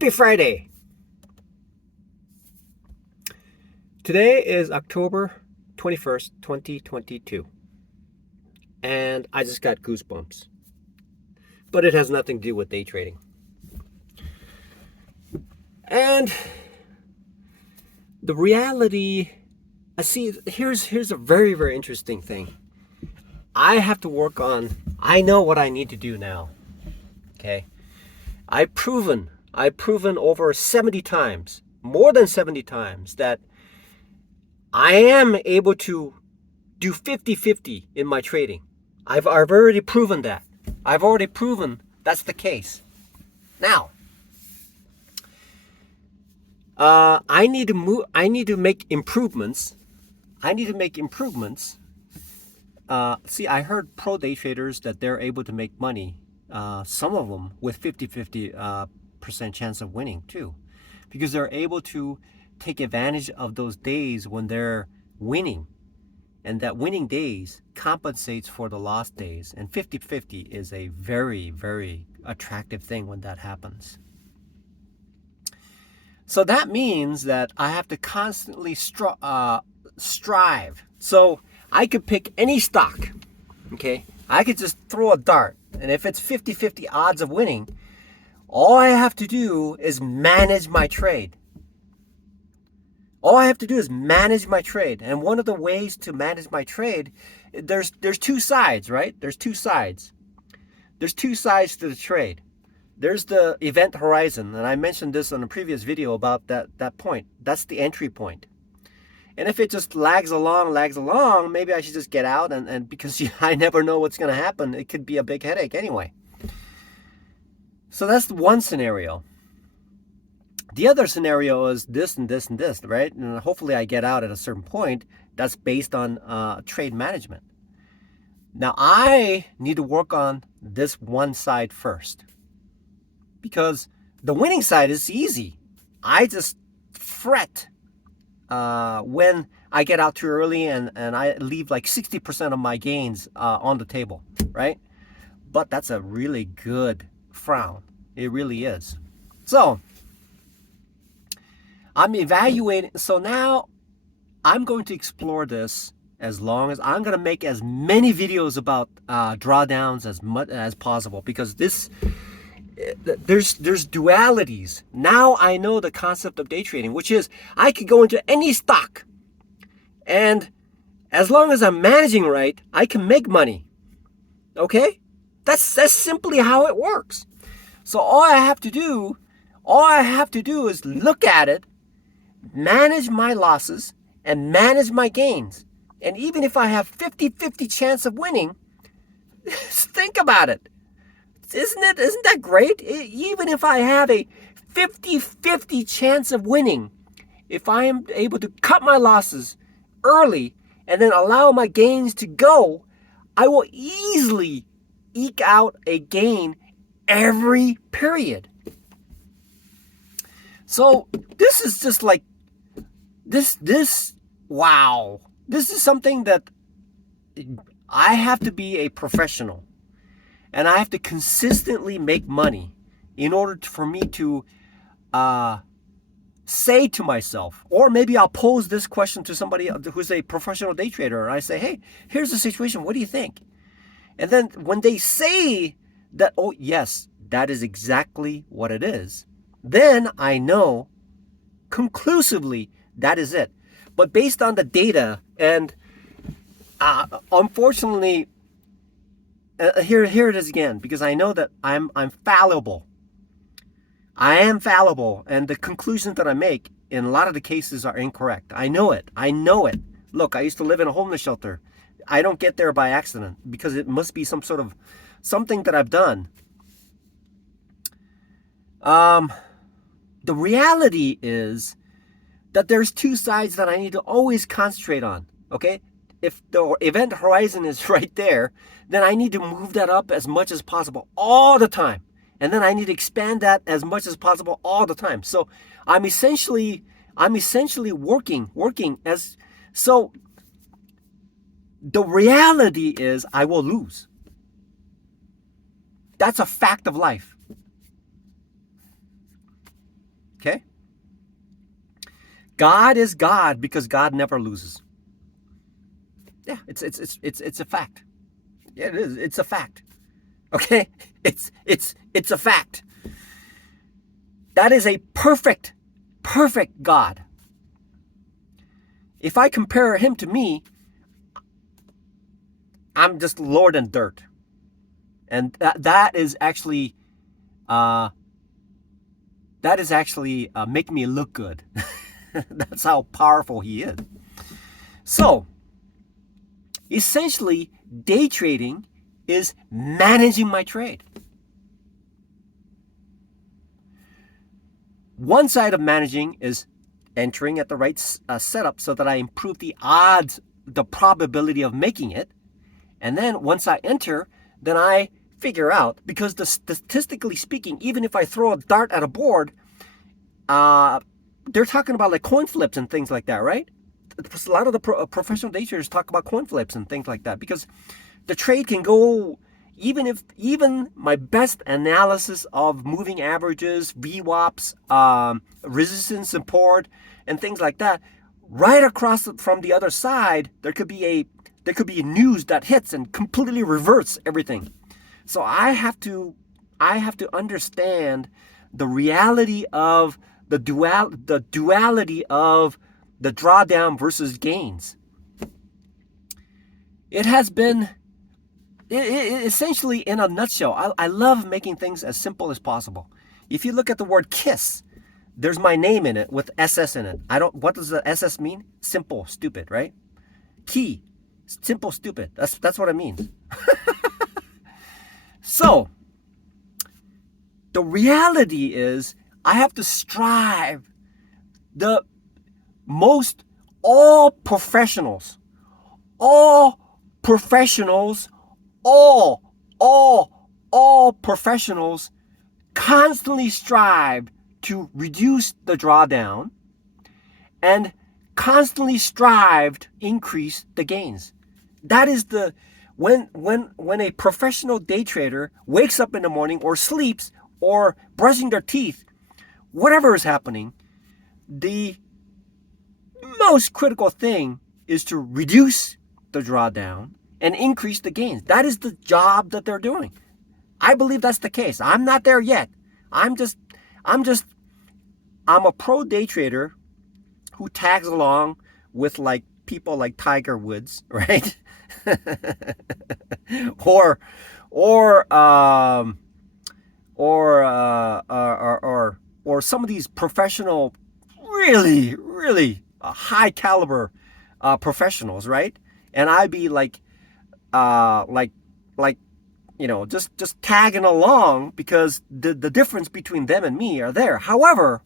Happy Friday! Today is October 21st, 2022. And I just got goosebumps. But it has nothing to do with day trading. And the reality, here's a very, very interesting thing. I have to work on, I know what I need to do now. Okay? I've proven over 70 times, more than 70 times, that I am able to do 50-50 in my trading. I've already proven that. I've already proven that's the case. Now, I need to make improvements. See, I heard pro day traders that they're able to make money. Some of them with 50% chance of winning too, because they're able to take advantage of those days when they're winning, and that winning days compensates for the lost days. And 50-50 is a very, very attractive thing when that happens. So that means that I have to constantly strive. So I could pick any stock, okay? I could just throw a dart, and if it's 50-50 odds of winning, all I have to do is manage my trade. All I have to do is manage my trade. And one of the ways to manage my trade, there's two sides, right? There's two sides. There's two sides to the trade. There's the event horizon, and I mentioned this on a previous video about that point. That's the entry point. And if it just lags along, maybe I should just get out, and because I never know what's going to happen, it could be a big headache anyway. So that's one scenario. The other scenario is this and this and this, right? And hopefully I get out at a certain point. That's based on trade management. Now I need to work on this one side first, because the winning side is easy. I just fret when I get out too early and I leave like 60% of my gains on the table, right? But that's a really good frown. It really is. So I'm evaluating. So now I'm going to explore this as long as I'm going to make as many videos about drawdowns as much as possible, because there's dualities. Now I know the concept of day trading, which is I could go into any stock, and as long as I'm managing right, I can make money. Okay? That's simply how it works. So all I have to do is look at it, manage my losses, and manage my gains. And even if I have 50-50 chance of winning, think about it. Isn't that great? Even if I have a 50-50 chance of winning, if I am able to cut my losses early and then allow my gains to go, I will easily eke out a gain every period. So this is just like wow. This is something that I have to be a professional, and I have to consistently make money in order for me to say to myself, or maybe I'll pose this question to somebody who's a professional day trader, and I say, hey, here's the situation, what do you think? And then when they say that, oh yes, that is exactly what it is, then I know conclusively that is it. But based on the data, and unfortunately, here it is again, because I know that I'm fallible. I am fallible, and the conclusions that I make in a lot of the cases are incorrect. I know it. Look, I used to live in a homeless shelter. I don't get there by accident, because it must be some sort of something that I've done. The reality is that there's two sides that I need to always concentrate on, okay? If the event horizon is right there, then I need to move that up as much as possible all the time. And then I need to expand that as much as possible all the time. So I'm essentially working as, so the reality is I will lose. That's a fact of life. Okay? God is God because God never loses. Yeah, it's a fact. Yeah, it is. It's a fact. Okay? It's a fact. That is a perfect God. If I compare him to me, I'm just lower than dirt. And that is actually making me look good. That's how powerful he is. So, essentially, day trading is managing my trade. One side of managing is entering at the right setup so that I improve the odds, the probability of making it. And then once I enter, then I figure out, because statistically speaking, even if I throw a dart at a board, they're talking about like coin flips and things like that, right? A lot of the professional day traders talk about coin flips and things like that, because the trade can go, even my best analysis of moving averages, VWAPs, resistance support, and things like that, right across from the other side, there could be news that hits and completely reverts everything. So I have to understand the reality of the duality of the drawdown versus gains. It has been essentially, in a nutshell, I love making things as simple as possible. If you look at the word KISS, there's my name in it with SS in it. What does the SS mean? Simple, stupid, right? Key, simple, stupid. That's what it means. So, the reality is I have to strive. All professionals, all professionals constantly strive to reduce the drawdown and constantly strive to increase the gains. That is when a professional day trader wakes up in the morning or sleeps or brushing their teeth, whatever is happening, the most critical thing is to reduce the drawdown and increase the gains. That is the job that they're doing. I believe that's the case. I'm not there yet. I'm a pro day trader who tags along with like people like Tiger Woods, right? or some of these professional, really high caliber professionals, right? And I'd be like just tagging along because the difference between them and me are there. However,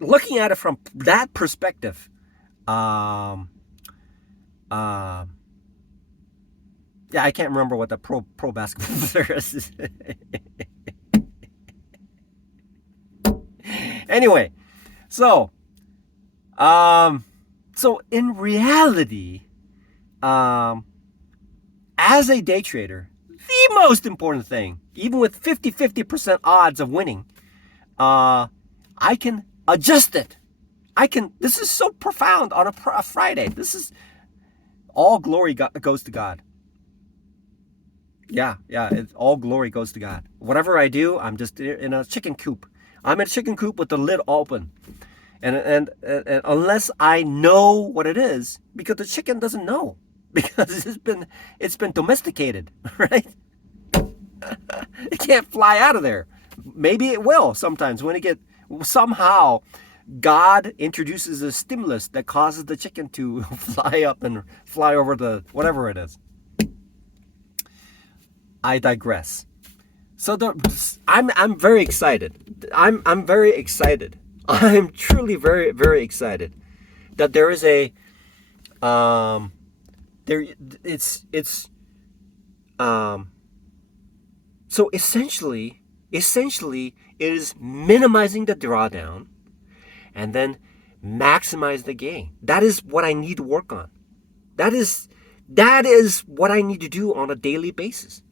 looking at it from that perspective, yeah, I can't remember what the pro basketball player is. Anyway, so in reality, as a day trader, the most important thing, even with 50% odds of winning, I can adjust it. This is so profound on a Friday. This is all glory goes to God. Yeah, all glory goes to God. Whatever I do, I'm just in a chicken coop. I'm in a chicken coop with the lid open. And unless I know what it is, because the chicken doesn't know, because it's been domesticated, right? It can't fly out of there. Maybe it will sometimes when somehow God introduces a stimulus that causes the chicken to fly up and fly over the whatever it is. I digress. So I'm very excited. I'm very excited. I'm truly very, very excited that there is so essentially it is minimizing the drawdown and then maximize the gain. That is what I need to work on. That is what I need to do on a daily basis.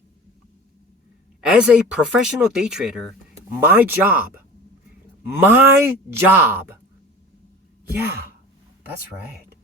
As a professional day trader, my job my job. Yeah, that's right.